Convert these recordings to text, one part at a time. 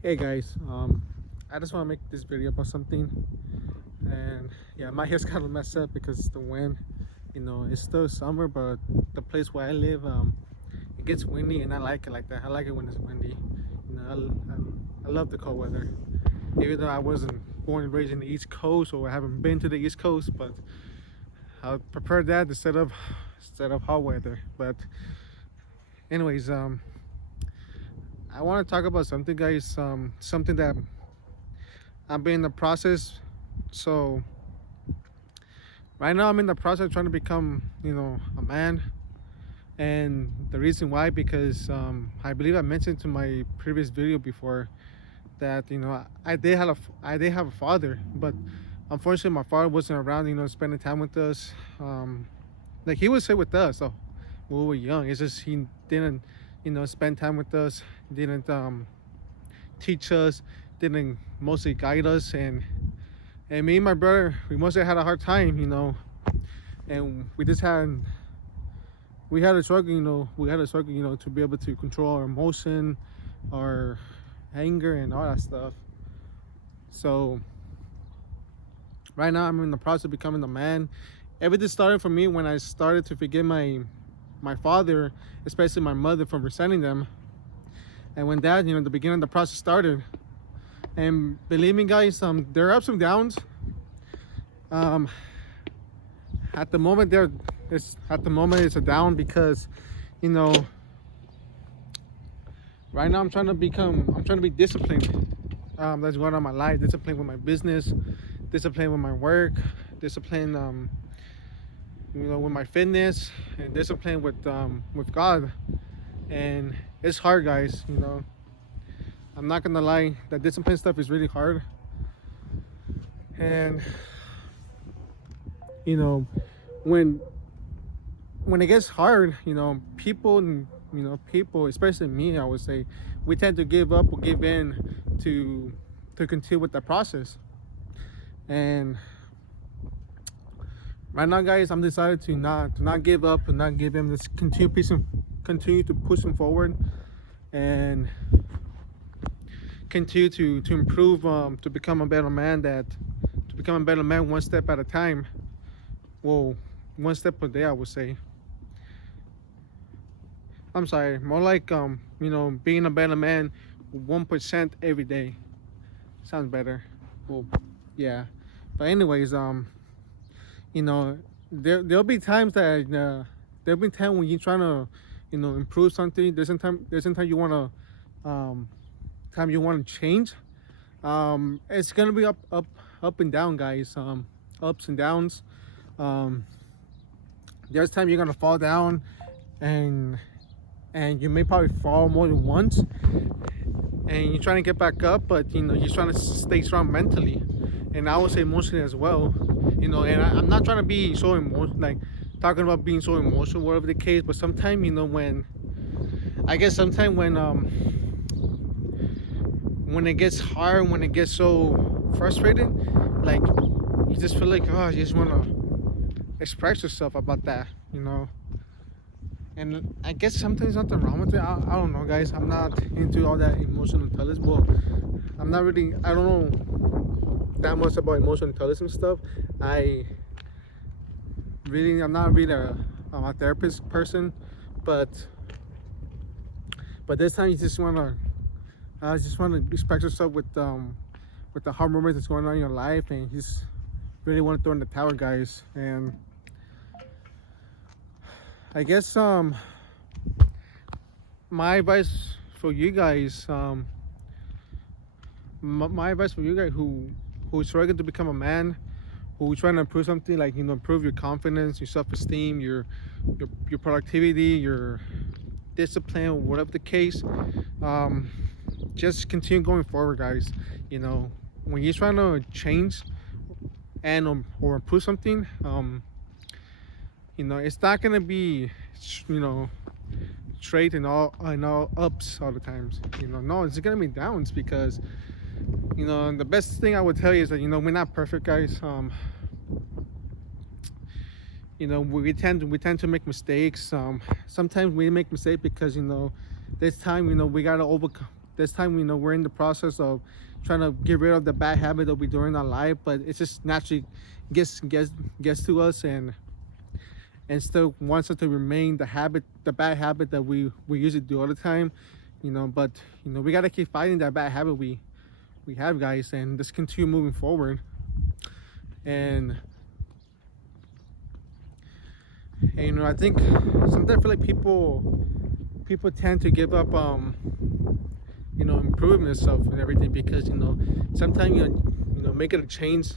Hey guys, I just want to make this video about something, and yeah, my hair's kind of messed up because it's the wind. It's still summer, but the place where I live, it gets windy, and I like it like that. I like it when it's windy. I love the cold weather, even though I wasn't born and raised in the East Coast, or I haven't been to the East Coast, but I would prefer that instead of hot weather. But anyways, I want to talk about something, guys. Something that I've been in the process. So right now I'm in the process of trying to become, a man. And the reason why, because I believe I mentioned to my previous video before that I did have a father, but unfortunately my father wasn't around, spending time with us. Like he was here with us, so when we were young. It's just he didn't, spend time with us. Didn't teach us. Didn't mostly guide us, and me and my brother, we mostly had a hard time, and we had a struggle, to be able to control our emotion, our anger, and all that stuff. So right now I'm in the process of becoming a man. Everything started for me when I started to forgive my father, especially my mother, for resenting them. And when that, the beginning of the process started. And believe me, guys, there are ups and downs. Um, at the moment, it's a down because, you know, right now I'm trying to be disciplined. That's going on in my life. Disciplined with my business, disciplined with my work, disciplined, with my fitness, and disciplined with God. And it's hard, guys. I'm not gonna lie. That discipline stuff is really hard. And you know, when when it gets hard, people, especially me, I would say, we tend to give up or give in to continue with the process. And right now, guys, I'm decided to not give up and not give in. Let's continue to push them forward, and continue to improve, to become a better man. To become a better man, one step at a time. Well, one step a day, I would say. I'm sorry, more like being a better man, 1% every day. Sounds better. Well, yeah. But anyways, you know, there'll be times that there'll be time when you're trying to, improve something. There's some time you want to change. It's gonna be up and down, guys. Ups and downs. Um, there's time you're gonna fall down, and you may probably fall more than once, and you're trying to get back up, but you're trying to stay strong mentally, and I would say emotionally as well. And I'm not trying to be so emotional, like talking about being so emotional, whatever the case. But sometimes, when I guess sometimes when it gets hard, when it gets so frustrated, like you just feel like, oh, you just want to express yourself about that. And I guess sometimes nothing wrong with it. I don't know, guys. I'm not into all that emotional intelligence. Well, I don't know that much about emotional intelligence stuff. I'm not really a therapist person, but this time you just wanna, express yourself with the hard moments that's going on in your life, and you just really want to throw in the towel, guys. And I guess my advice for you guys, my advice for you guys who's struggling to become a man, who's trying to improve something, like improve your confidence, your self-esteem, your productivity, your discipline, whatever the case. Just continue going forward, guys. When you're trying to change and or improve something, it's not gonna be straight and all ups all the times. No, it's gonna be downs, because the best thing I would tell you is that we're not perfect, guys. We tend to make mistakes. Sometimes we make mistakes because this time we gotta this time, we're in the process of trying to get rid of the bad habit that we do in our life, but it just naturally gets to us, and still wants us to remain the bad habit that we usually do all the time, but we got to keep fighting that bad habit we have, guys, and just continue moving forward. And I think sometimes I feel like people tend to give up improving themselves and everything, because sometimes making a change,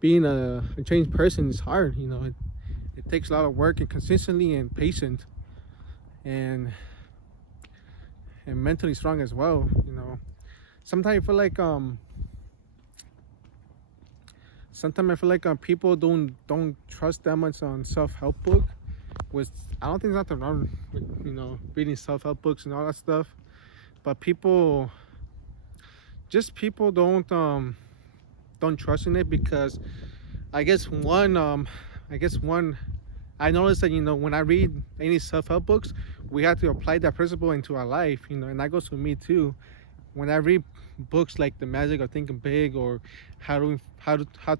being a changed person is hard. It takes a lot of work and consistency and patience, and mentally strong as well. Sometimes I feel like people don't trust that much on self-help book, which I don't think there's nothing wrong with reading self-help books and all that stuff, but people don't trust in it, because I guess one I noticed that when I read any self-help books, we have to apply that principle into our life, and that goes for me too. When I read books like The Magic of Thinking Big, or how to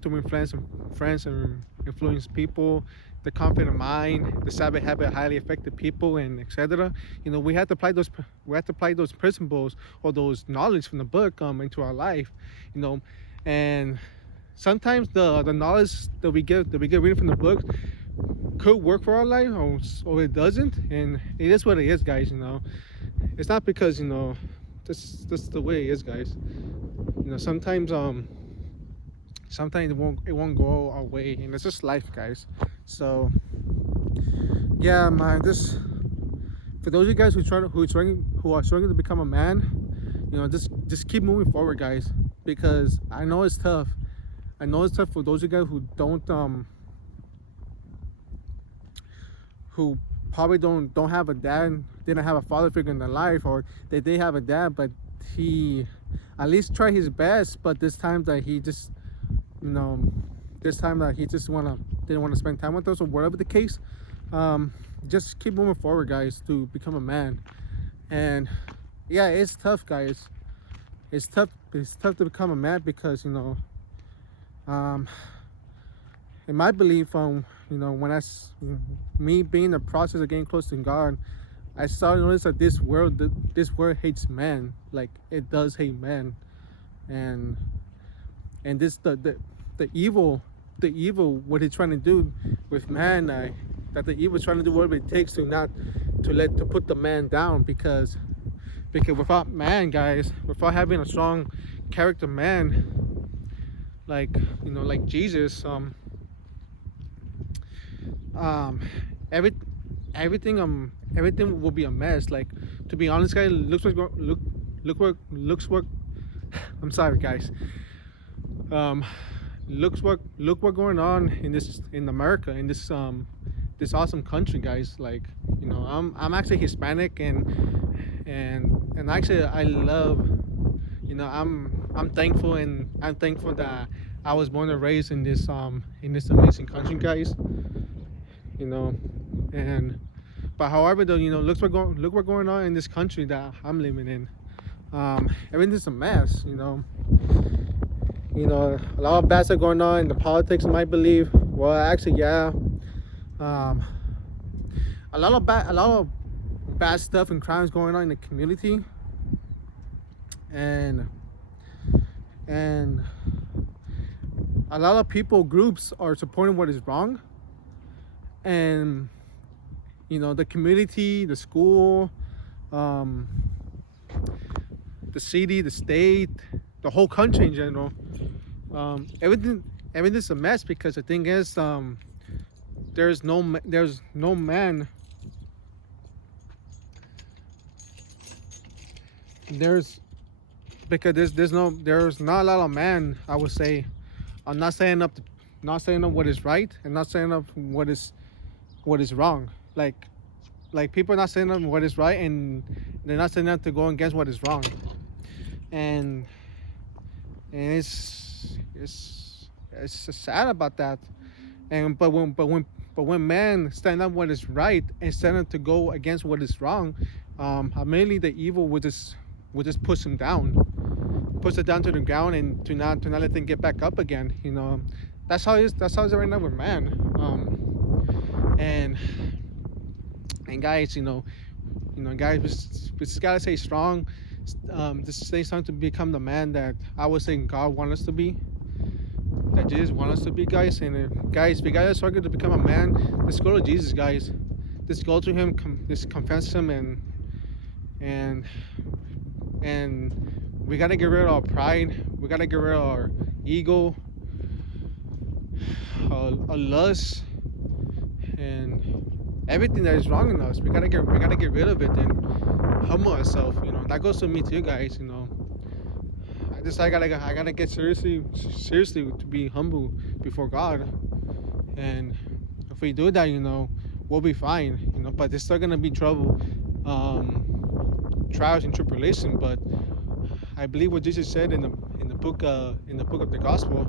influence friends and influence people, The Confident Mind, The Sabbath Habit of Highly Effective People, and etc. We have to apply those principles or those knowledge from the book into our life, and sometimes the knowledge that we get reading from the book could work for our life, or it doesn't, and it is what it is, guys. It's not because that's the way it is, guys. Sometimes it won't go our way, and it's just life, guys. So yeah, man, this, for those of you guys who are struggling to become a man, just keep moving forward, guys, because I know it's tough. I know it's tough for those of you guys who who probably don't have a dad, didn't have a father figure in their life, or they have a dad, but he at least tried his best, but this time that he just didn't want to spend time with us, or whatever the case. Just keep moving forward, guys, to become a man. And yeah, it's tough, guys. It's tough to become a man, because in my belief, me being in the process of getting close to God, I started to notice that this world hates man. Like, it does hate man, and this the evil, what he's trying to do with man, that the evil is trying to do whatever it takes to put the man down, because without man, guys, without having a strong character man, like Jesus, everything will be a mess. Like, to be honest, guys, I'm sorry, guys. Look what going on in America, in this awesome country, guys. Like, I'm actually Hispanic, and actually I love, I'm thankful that I was born and raised in this amazing country, guys. But however, though, look what's going on in this country that I'm living in. Everything's a mess. A lot of bad stuff going on in the politics, in my belief. Well, actually, yeah. A lot of bad stuff and crimes going on in the community, and a lot of groups are supporting what is wrong, and the community, the school, the city, the state, the whole country in general, everything's a mess, because the thing is, there's no man. There's not a lot of man, I would say. I'm not saying up what is right, and not saying up what is wrong. Like people are not saying up what is right, and they're not saying up to go against what is wrong. And it's sad about that. And but when men stand up what is right and stand up to go against what is wrong, mainly the evil will just will just push him down, push it down to the ground, and to not let them get back up again. That's how it is. That's how it is right now with man. And guys, guys, we just gotta stay strong. Just stay strong to become the man that I was saying God wants us to be, that Jesus wants us to be, guys. And guys, if you guys are struggling to become a man, just go to Jesus, guys. Just go to Him, just confess Him, and we gotta get rid of our pride. We gotta get rid of our ego, our lust, and everything that is wrong in us. We gotta get rid of it and humble ourselves. That goes to me too, guys. I gotta get seriously to be humble before God. And if we do that, we'll be fine. But there's still gonna be trouble, trials and tribulation. But I believe what Jesus said in the book of the gospel.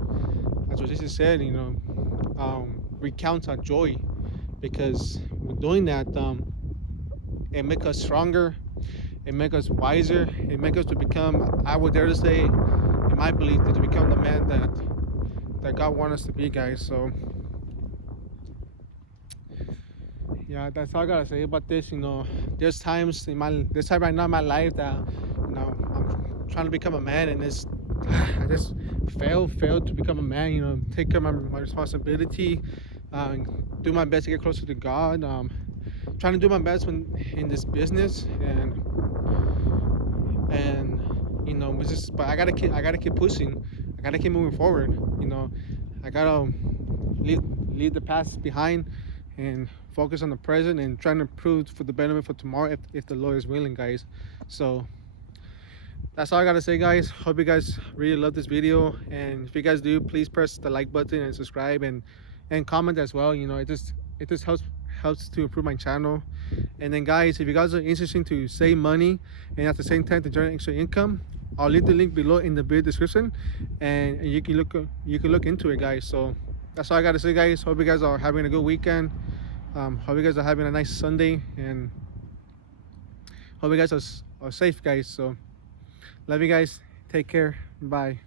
That's what Jesus said. Recount our joy, because with doing that, it makes us stronger. It makes us wiser. It makes us to become, I would dare to say, in my belief, to become the man that God wants us to be, guys. So, yeah, that's all I gotta say about this. There's times right now in my life that, I'm trying to become a man, and I just failed to become a man. Take care of my responsibility, do my best to get closer to God. Trying to do my best in this business, and but I gotta keep pushing. I gotta keep moving forward. I gotta leave the past behind and focus on the present and trying to improve for the benefit for tomorrow, if the Lord is willing, guys. So that's all I gotta say, guys. Hope you guys really love this video, and if you guys do, please press the like button and subscribe, and comment as well. It just helps to improve my channel. And then, guys, if you guys are interested to save money and at the same time to generate extra income, I'll leave the link below in the video description, and you can look into it, guys. So that's all I gotta say, guys. Hope you guys are having a good weekend. Hope you guys are having a nice Sunday, and hope you guys are safe, guys. So love you guys. Take care. Bye.